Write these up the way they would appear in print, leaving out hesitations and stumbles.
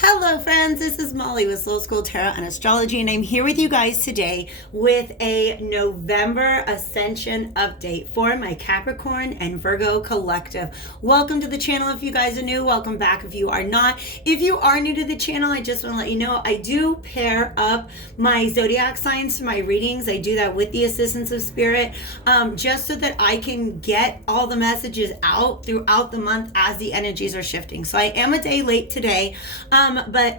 Hello friends, this is Molly with Soul School Tarot and Astrology, and I'm here with you guys today with a November Ascension update for my Capricorn and Virgo collective. Welcome to the channel if you guys are new, welcome back if you are not. If you are new to the channel, I just want to let you know I do pair up my zodiac signs for my readings. I do that with the assistance of spirit, just so that I can get all the messages out throughout the month as the energies are shifting. So I am a day late today. But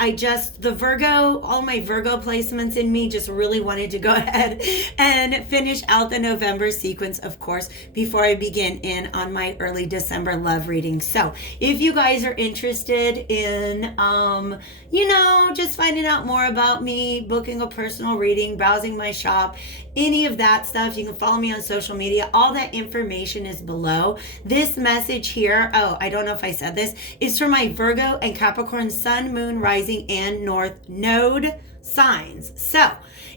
all my Virgo placements in me just really wanted to go ahead and finish out the November sequence, of course, before I begin in on my early December love reading. So if you guys are interested in, just finding out more about me, booking a personal reading, browsing my shop, any of that stuff, you can follow me on social media. All that information is below. This message here, I don't know if I said this, is for my Virgo and Capricorn Sun, Moon, Rising, and North Node signs. So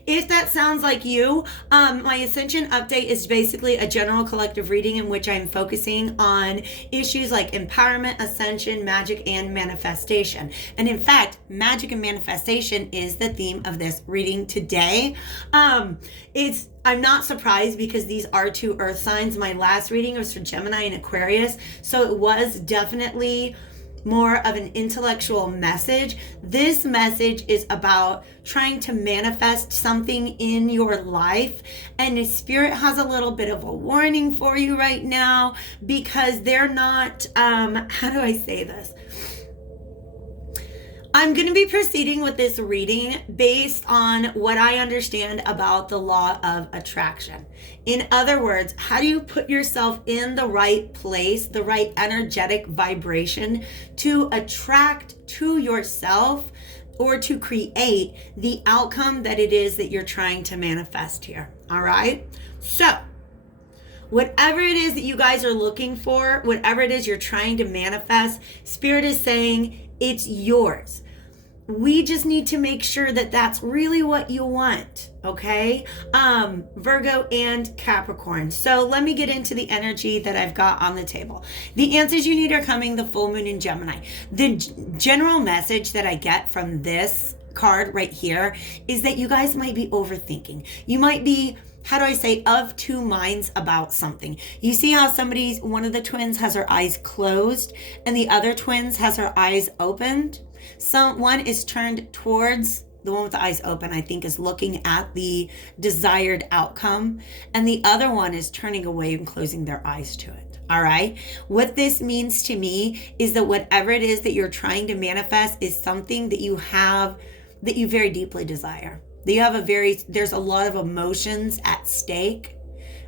if that sounds like you, my Ascension update is basically a general collective reading in which I'm focusing on issues like empowerment, ascension, magic, and manifestation. And in fact, magic and manifestation is the theme of this reading today. I'm not surprised because these are two earth signs. My last reading was for Gemini and Aquarius, so it was definitely more of an intellectual message. This message is about trying to manifest something in your life, and the spirit has a little bit of a warning for you right now because they're not, how do I say this? I'm going to be proceeding with this reading based on what I understand about the law of attraction. In other words, how do you put yourself in the right place, the right energetic vibration to attract to yourself or to create the outcome that it is that you're trying to manifest here. All right? So, whatever it is that you guys are looking for, whatever it is you're trying to manifest, Spirit is saying it's yours. We just need to make sure that that's really what you want, okay? Virgo and Capricorn. So let me get into the energy that I've got on the table. The answers you need are coming, the full moon in Gemini. The general message that I get from this card right here is that you guys might be overthinking. You might be, how do I say, of two minds about something. You see how one of the twins has her eyes closed and the other twins has her eyes opened? One is turned towards, the one with the eyes open, I think, is looking at the desired outcome. And the other one is turning away and closing their eyes to it. All right. What this means to me is that whatever it is that you're trying to manifest is something that you very deeply desire. There's a lot of emotions at stake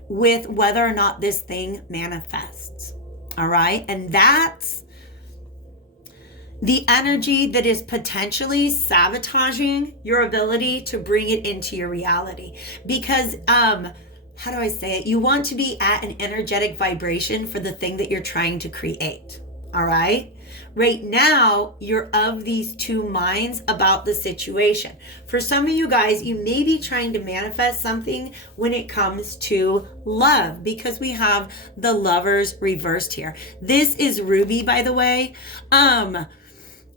with whether or not this thing manifests. All right. And that's the energy that is potentially sabotaging your ability to bring it into your reality. Because, how do I say it? You want to be at an energetic vibration for the thing that you're trying to create. All right. Right now, you're of these two minds about the situation. For some of you guys, you may be trying to manifest something when it comes to love, because we have the Lovers reversed here. This is Ruby, by the way.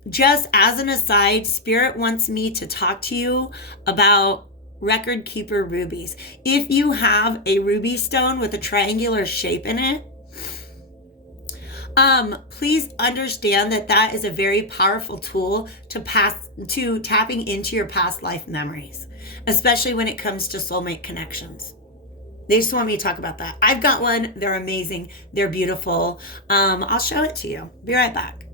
Just as an aside, Spirit wants me to talk to you about record keeper rubies. If you have a ruby stone with a triangular shape in it, please understand that is a very powerful tool to tapping into your past life memories, especially when it comes to soulmate connections. They just want me to talk about that. I've got one. They're amazing. They're beautiful. I'll show it to you. Be right back.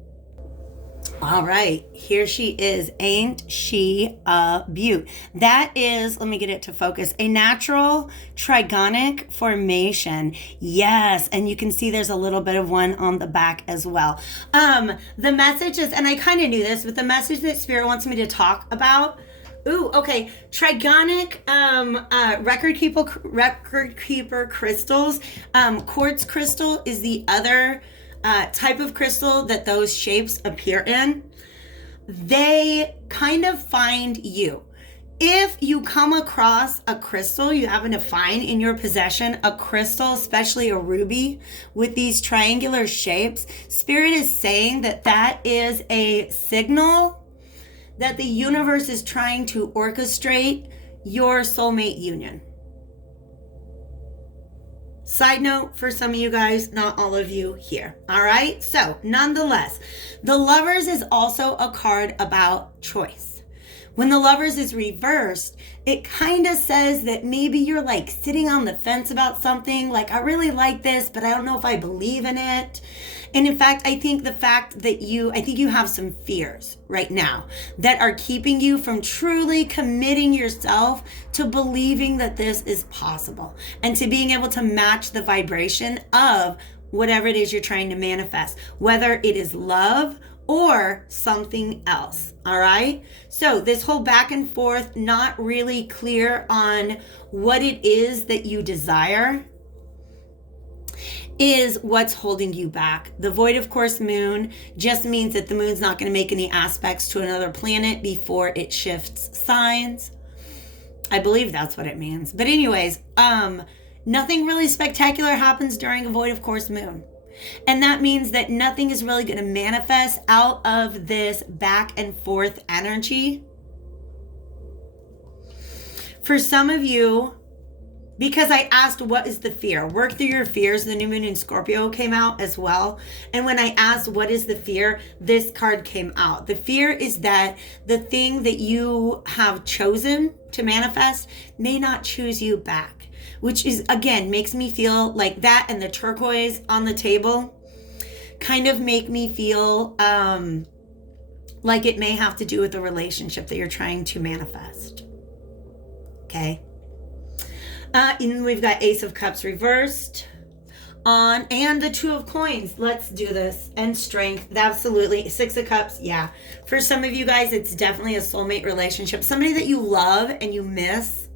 All right, here she is. Ain't she a beaut? That is, let me get it to focus, a natural trigonic formation. Yes, and you can see there's a little bit of one on the back as well. The message is, and I kind of knew this, but the message that Spirit wants me to talk about, trigonic record keeper crystals. Quartz crystal is the other type of crystal that those shapes appear in. They kind of find you. If you come across a crystal, you happen to find in your possession a crystal, especially a ruby with these triangular shapes, Spirit is saying that is a signal that the universe is trying to orchestrate your soulmate union. Side note for some of you guys, not all of you here. All right. So nonetheless, the Lovers is also a card about choice. When the Lovers is reversed, it kind of says that maybe you're like sitting on the fence about something. Like, I really like this, but I don't know if I believe in it. And in fact, I think you have some fears right now that are keeping you from truly committing yourself to believing that this is possible and to being able to match the vibration of whatever it is you're trying to manifest, whether it is love or something else. All right. So this whole back and forth, not really clear on what it is that you desire, is what's holding you back. The void of course moon just means that the moon's not going to make any aspects to another planet before it shifts signs. I believe that's what it means. But anyways, nothing really spectacular happens during a void of course moon. And that means that nothing is really going to manifest out of this back and forth energy. For some of you, because I asked, what is the fear? Work through your fears. The new moon in Scorpio came out as well. And when I asked, what is the fear? This card came out. The fear is that the thing that you have chosen to manifest may not choose you back, which is, again, makes me feel like that, and the turquoise on the table kind of make me feel like it may have to do with the relationship that you're trying to manifest. Okay. And we've got Ace of Cups reversed on, and the Two of Coins. Let's do this. And Strength. Absolutely. Six of Cups. Yeah. For some of you guys, it's definitely a soulmate relationship. Somebody that you love and you miss.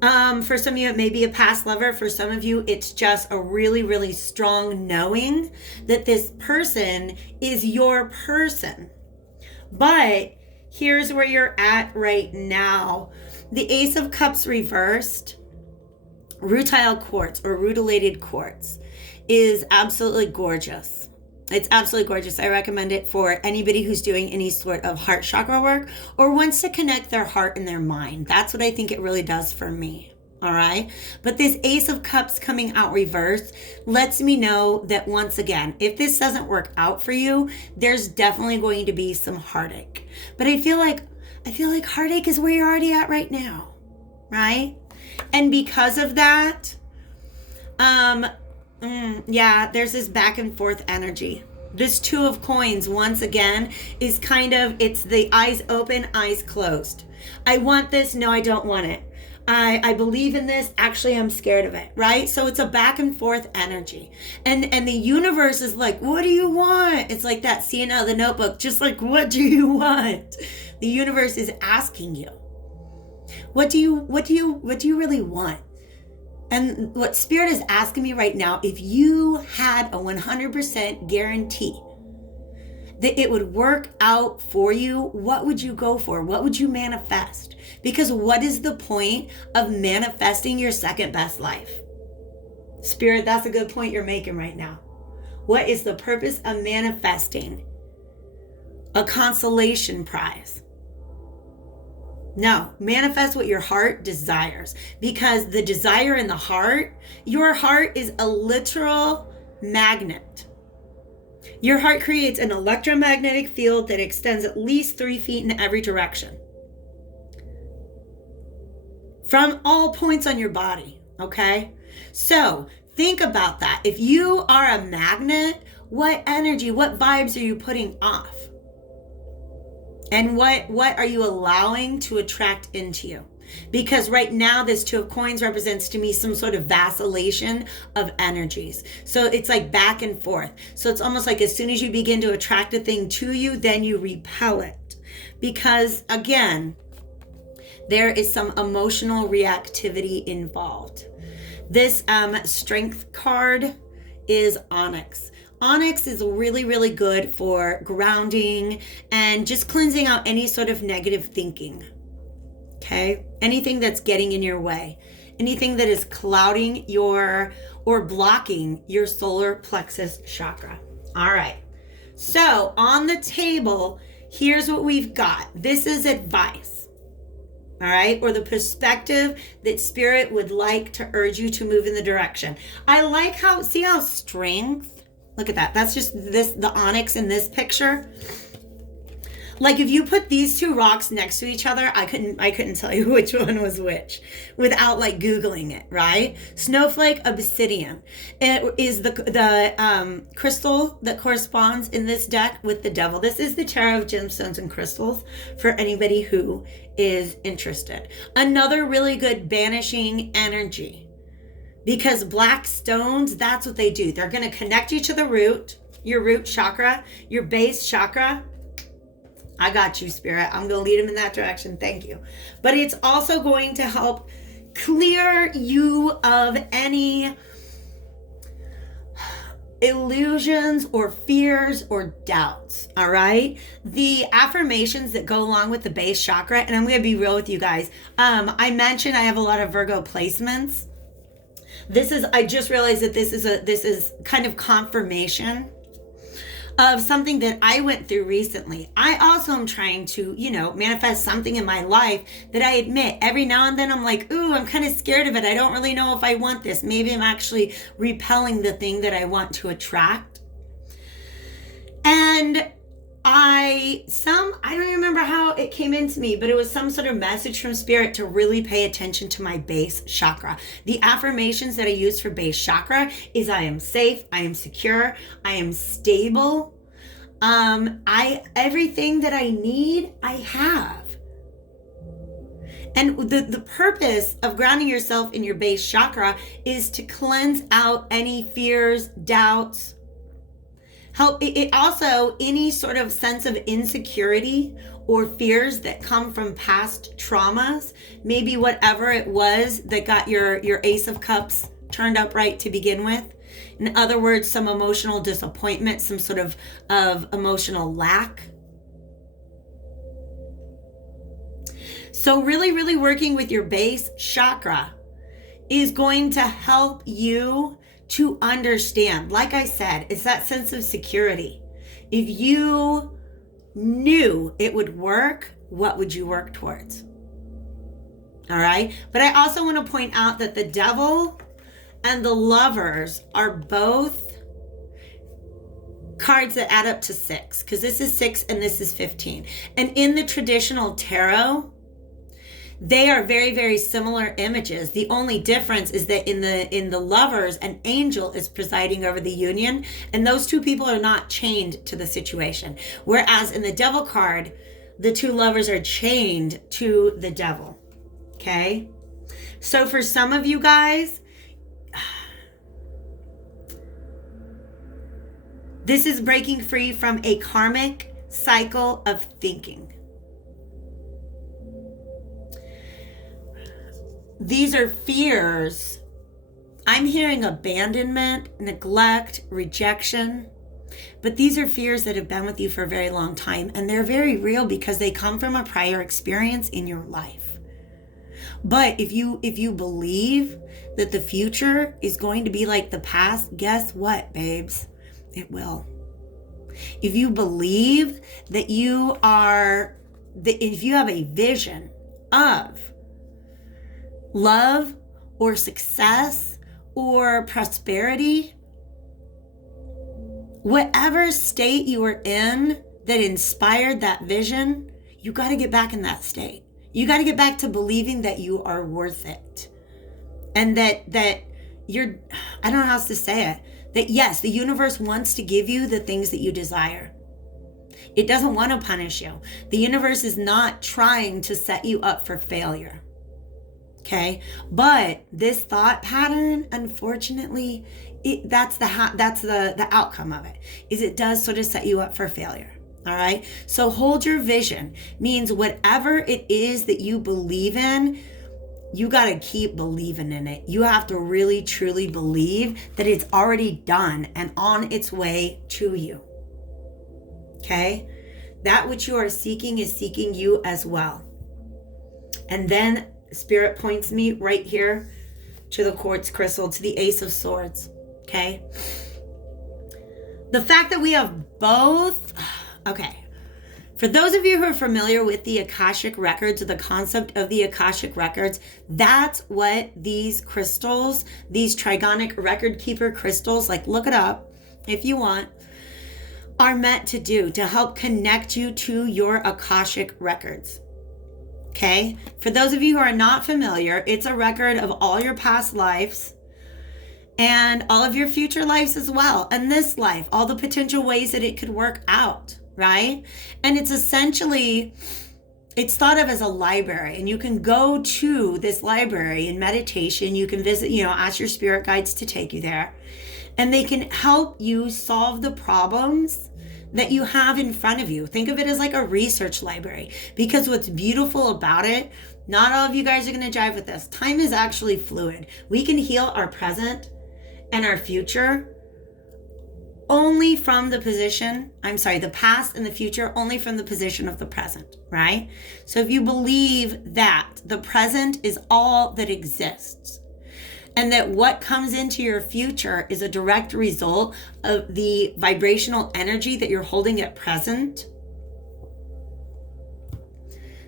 For some of you, it may be a past lover. For some of you, it's just a really, really strong knowing that this person is your person. But here's where you're at right now. The Ace of Cups reversed, rutile quartz or rutilated quartz, is absolutely gorgeous. It's absolutely gorgeous. I recommend it for anybody who's doing any sort of heart chakra work or wants to connect their heart and their mind. That's what I think it really does for me. All right. But this Ace of Cups coming out reversed lets me know that, once again, if this doesn't work out for you, there's definitely going to be some heartache. But I feel like heartache is where you're already at right now, right? And because of that, there's this back and forth energy. This Two of Coins, once again, is kind of, it's the eyes open, eyes closed. I want this. No, I don't want it. I believe in this. Actually, I'm scared of it, right? So it's a back and forth energy. And the universe is like, what do you want? It's like that scene out of The Notebook, just like, what do you want? The universe is asking you, what do you really want? And what Spirit is asking me right now, if you had a 100% guarantee that it would work out for you, what would you go for? What would you manifest? Because what is the point of manifesting your second best life? Spirit, that's a good point you're making right now. What is the purpose of manifesting a consolation prize? No, manifest what your heart desires, because the desire in the heart, your heart is a literal magnet. Your heart creates an electromagnetic field that extends at least 3 feet in every direction from all points on your body. Okay. So think about that. If you are a magnet, what energy, what vibes are you putting off? And what are you allowing to attract into you? Because right now, this Two of Coins represents to me some sort of vacillation of energies. So it's like back and forth. So it's almost like as soon as you begin to attract a thing to you, then you repel it. Because again, there is some emotional reactivity involved. This Strength card is Onyx. Onyx is really, really good for grounding and just cleansing out any sort of negative thinking. Okay? Anything that's getting in your way. Anything that is clouding your or blocking your solar plexus chakra. All right. So on the table, here's what we've got. This is advice, all right? Or the perspective that Spirit would like to urge you to move in the direction. I like how, see how strength, look at that. That's just this, the onyx in this picture. Like if you put these two rocks next to each other, I couldn't tell you which one was which without like Googling it, right? Snowflake, obsidian. It is the crystal that corresponds in this deck with the devil. This is the Tarot of Gemstones and Crystals for anybody who is interested. Another really good banishing energy, because black stones, that's what they do. They're going to connect you to the root, your root chakra, your base chakra. I got you, Spirit. I'm going to lead them in that direction. Thank you. But it's also going to help clear you of any illusions or fears or doubts. All right. The affirmations that go along with the base chakra, and I'm going to be real with you guys. I mentioned I have a lot of Virgo placements. I just realized that this is kind of confirmation of something that I went through recently. I also am trying to, manifest something in my life that I admit every now and then I'm like, ooh, I'm kind of scared of it. I don't really know if I want this. Maybe I'm actually repelling the thing that I want to attract. And I don't remember how it came into me, but it was some sort of message from Spirit to really pay attention to my base chakra. The affirmations that I use for base chakra is I am safe, I am secure, I am stable. Everything that I need, I have. And the purpose of grounding yourself in your base chakra is to cleanse out any fears, doubts, help it also any sort of sense of insecurity or fears that come from past traumas, maybe whatever it was that got your Ace of Cups turned upright to begin with. In other words, some emotional disappointment, some sort of emotional lack. So really, really working with your base chakra is going to help you to understand. Like I said, it's that sense of security. If you knew it would work, what would you work towards? All right. But I also want to point out that the devil and the lovers are both cards that add up to 6, because this is 6 and this is 15. And in the traditional tarot, they are very, very similar images. The only difference is that in the lovers, an angel is presiding over the union, and those two people are not chained to the situation. Whereas in the devil card, the two lovers are chained to the devil. Okay? So for some of you guys, this is breaking free from a karmic cycle of thinking. These are fears. I'm hearing abandonment, neglect, rejection. But these are fears that have been with you for a very long time. And they're very real because they come from a prior experience in your life. But if you believe that the future is going to be like the past, guess what, babes? It will. If you believe that if you have a vision of love or success or prosperity, whatever state you were in that inspired that vision, you got to get back in that state. You got to get back to believing that you are worth it. And that you're, I don't know how else to say it, that yes, the universe wants to give you the things that you desire. It doesn't want to punish you. The universe is not trying to set you up for failure. Okay, but this thought pattern, unfortunately, that's the outcome of it. Is it does sort of set you up for failure. All right. So hold your vision means whatever it is that you believe in, you got to keep believing in it. You have to really, truly believe that it's already done and on its way to you. Okay. That which you are seeking is seeking you as well. And then Spirit points me right here to the quartz crystal, to the Ace of Swords. Okay. The fact that we have both. Okay. For those of you who are familiar with the Akashic Records, or the concept of the Akashic Records, that's what these crystals, these trigonic record keeper crystals, like look it up if you want, are meant to do, to help connect you to your Akashic Records. Okay? For those of you who are not familiar, it's a record of all your past lives and all of your future lives as well. And this life, all the potential ways that it could work out. Right? And it's essentially, it's thought of as a library, and you can go to this library in meditation. You can visit, ask your spirit guides to take you there, and they can help you solve the problems that you have in front of you. Think of it as like a research library, because what's beautiful about it, not all of you guys are going to jive with this. Time is actually fluid. We can heal our present and our future only from the past and the future, only from the position of the present, right? So if you believe that the present is all that exists, and that what comes into your future is a direct result of the vibrational energy that you're holding at present,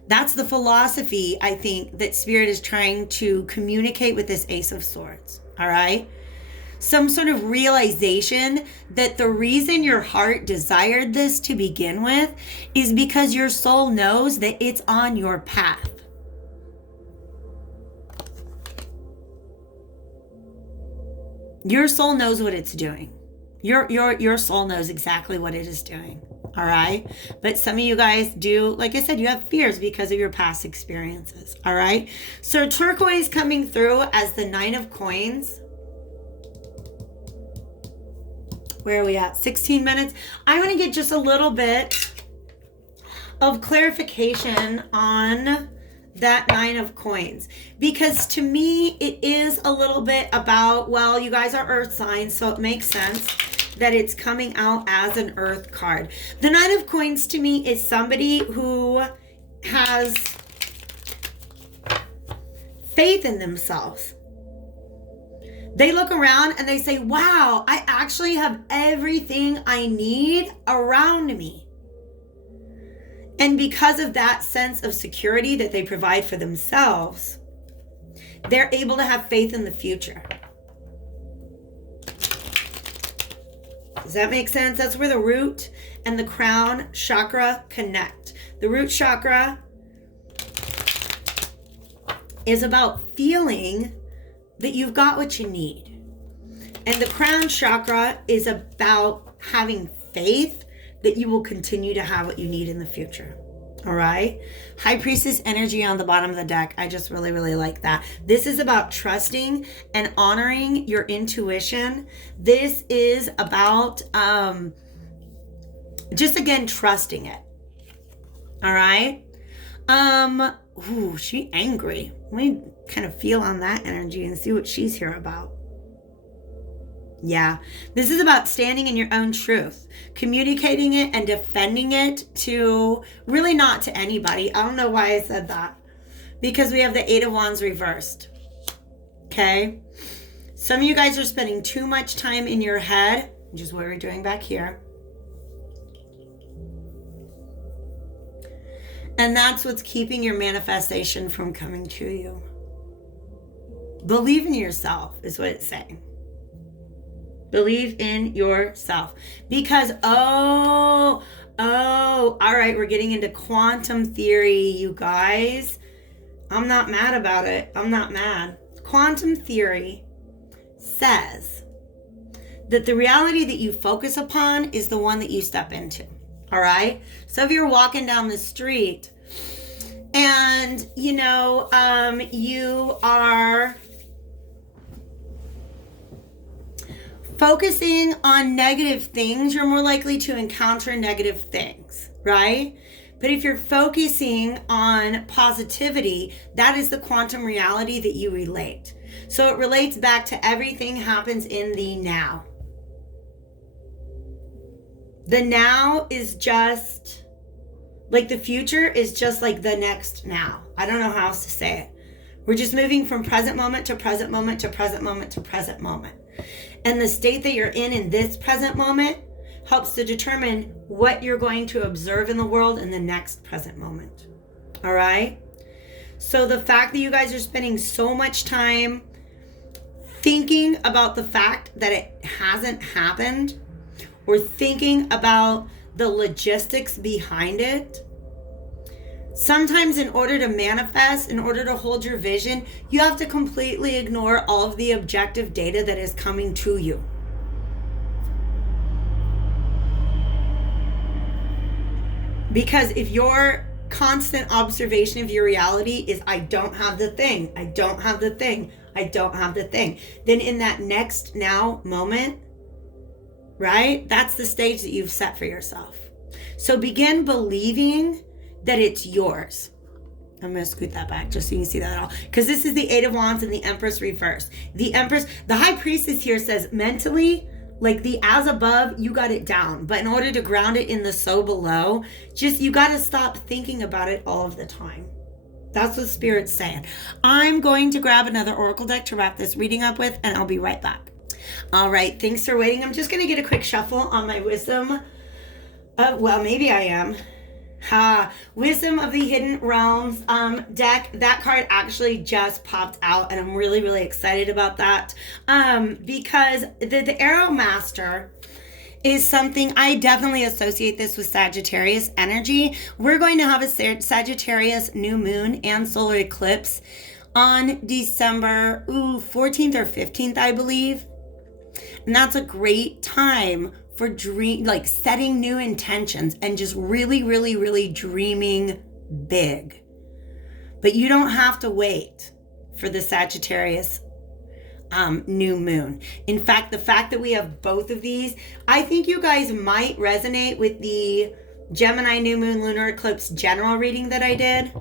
that's the philosophy, I think, that Spirit is trying to communicate with this Ace of Swords, all right? Some sort of realization that the reason your heart desired this to begin with is because your soul knows that it's on your path. Your soul knows what it's doing. Your soul knows exactly what it is doing. All right. But some of you guys do, like I said, you have fears because of your past experiences. All right. So turquoise coming through as the 9 of coins. Where are we at? 16 minutes. I want to get just a little bit of clarification on that 9 of coins, because to me it is a little bit about, well, you guys are earth signs, so it makes sense that it's coming out as an earth card. The 9 of coins to me is somebody who has faith in themselves. They look around and they say, wow, I actually have everything I need around me. And because of that sense of security that they provide for themselves, they're able to have faith in the future. Does that make sense? That's where the root and the crown chakra connect. The root chakra is about feeling that you've got what you need. And the crown chakra is about having faith that you will continue to have what you need in the future. All right. High Priestess energy on the bottom of the deck. I just really, really like that. This is about trusting and honoring your intuition. This is about just, again, trusting it. All right. Ooh, she angry. Let me kind of feel on that energy and see what she's here about. Yeah, this is about standing in your own truth, communicating it and defending it to, really not to anybody. I don't know why I said that, because we have the 8 of Wands reversed. Okay. Some of you guys are spending too much time in your head, which is what we're doing back here. And that's what's keeping your manifestation from coming to you. Believe in yourself is what it's saying. Believe in yourself. Because, all right, we're getting into quantum theory, you guys. I'm not mad about it. I'm not mad. Quantum theory says that the reality that you focus upon is the one that you step into. All right? So if you're walking down the street and, you are focusing on negative things, you're more likely to encounter negative things, right? But if you're focusing on positivity, that is the quantum reality that you relate. So it relates back to everything happens in the now. The now is just like the future is just like the next now. I don't know how else to say it. We're just moving from present moment to present moment to present moment to present moment. And the state that you're in this present moment helps to determine what you're going to observe in the world in the next present moment. All right? So the fact that you guys are spending so much time thinking about the fact that it hasn't happened, or thinking about the logistics behind it. Sometimes in order to manifest, in order to hold your vision, you have to completely ignore all of the objective data that is coming to you. Because if your constant observation of your reality is, I don't have the thing, I don't have the thing, I don't have the thing, then in that next now moment, right? That's the stage that you've set for yourself. So begin believing that it's yours. I'm going to scoot that back just so you can see that all. Because this is the Eight of Wands and the Empress reverse. The High Priestess here says mentally, like the as above, you got it down. But in order to ground it in the so below, you got to stop thinking about it all of the time. That's what Spirit's saying. I'm going to grab another Oracle deck to wrap this reading up with, and I'll be right back. All right, thanks for waiting. I'm just going to get a quick shuffle on my Wisdom. Maybe I am. Wisdom of the Hidden Realms deck. That card actually just popped out, and I'm really, really excited about that. Because the Arrow Master is something, I definitely associate this with Sagittarius energy. We're going to have a Sagittarius new moon and solar eclipse on December 14th or 15th, I believe. And that's a great time for setting new intentions and just really, really, really dreaming big. But you don't have to wait for the Sagittarius new moon. In fact, the fact that we have both of these, I think you guys might resonate with the Gemini new moon lunar eclipse general reading that I did,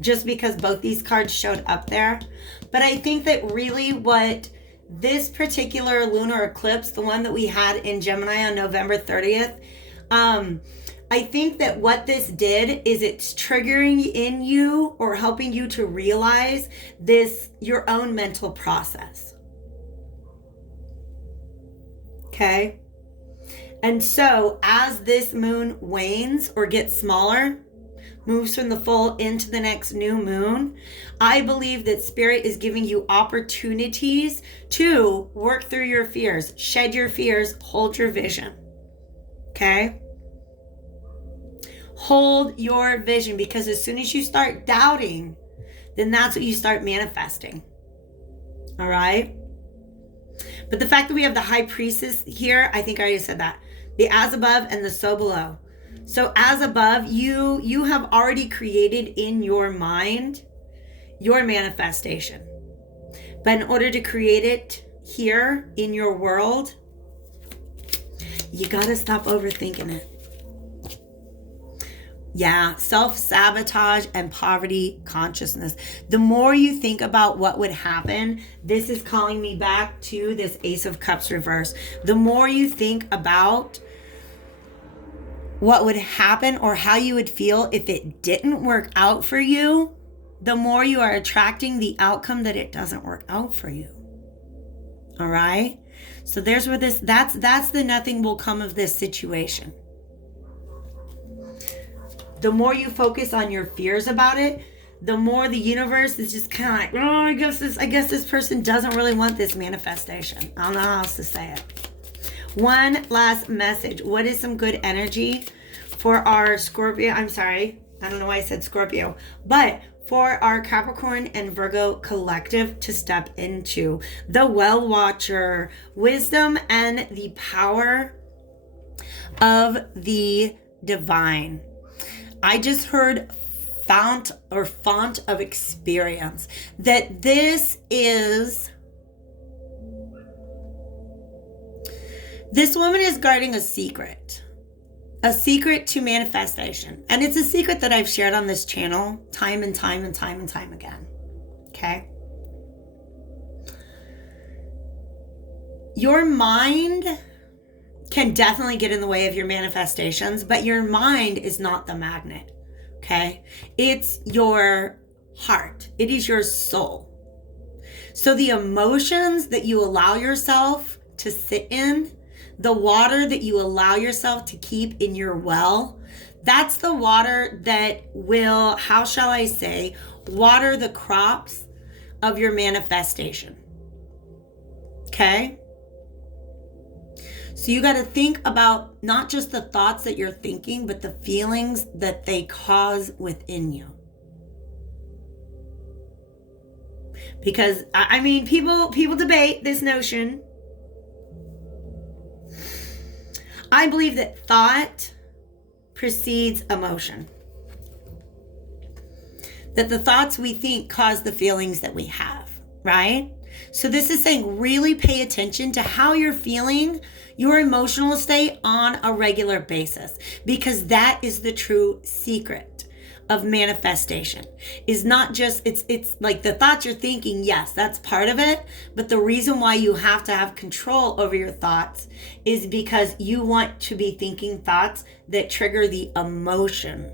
just because both these cards showed up there. But I think that really what this particular lunar eclipse, the one that we had in Gemini on November 30th, I think that what this did is it's triggering in you or helping you to realize your own mental process. Okay? And so as this moon wanes or gets smaller, moves from the full into the next new moon, I believe that Spirit is giving you opportunities to work through your fears, shed your fears, hold your vision. Okay? Hold your vision, because as soon as you start doubting, then that's what you start manifesting. All right? But the fact that we have the High Priestess here, I think I already said that. The as above and the so below. So as above, you have already created in your mind your manifestation. But in order to create it here in your world, you got to stop overthinking it. Yeah, self-sabotage and poverty consciousness. The more you think about what would happen, this is calling me back to this Ace of Cups reverse. The more you think about what would happen or how you would feel if it didn't work out for you, the more you are attracting the outcome that it doesn't work out for you. All right? So there's where that's the nothing will come of this situation. The more you focus on your fears about it, the more the universe is just kind of like, oh, I guess this person doesn't really want this manifestation. I don't know how else to say it. One last message. What is some good energy for our Scorpio? I'm sorry. I don't know why I said Scorpio. But for our Capricorn and Virgo collective to step into the Well Watcher, wisdom and the power of the divine. I just heard font of experience, that this woman is guarding a secret to manifestation. And it's a secret that I've shared on this channel time and time again. Okay. Your mind can definitely get in the way of your manifestations, but your mind is not the magnet. Okay. It's your heart. It is your soul. So the emotions that you allow yourself to sit in, the water that you allow yourself to keep in your well, that's the water that will, how shall I say, water the crops of your manifestation. Okay? So you got to think about not just the thoughts that you're thinking, but the feelings that they cause within you. Because, I mean, people debate this notion. I believe that thought precedes emotion. That the thoughts we think cause the feelings that we have, right? So this is saying really pay attention to how you're feeling, your emotional state on a regular basis, because that is the true secret of manifestation. Is not just, it's like the thoughts you're thinking, yes, that's part of it, but the reason why you have to have control over your thoughts is because you want to be thinking thoughts that trigger the emotion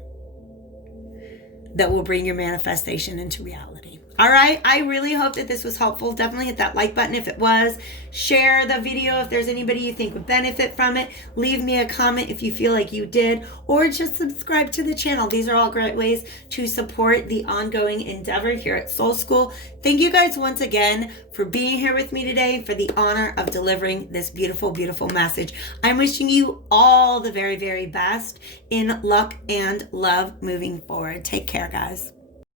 that will bring your manifestation into reality. All right, I really hope that this was helpful. Definitely hit that like button if it was. Share the video if there's anybody you think would benefit from it. Leave me a comment if you feel like you did, or just subscribe to the channel. These are all great ways to support the ongoing endeavor here at Soul School. Thank you guys once again for being here with me today, for the honor of delivering this beautiful, beautiful message. I'm wishing you all the very, very best in luck and love moving forward. Take care, guys.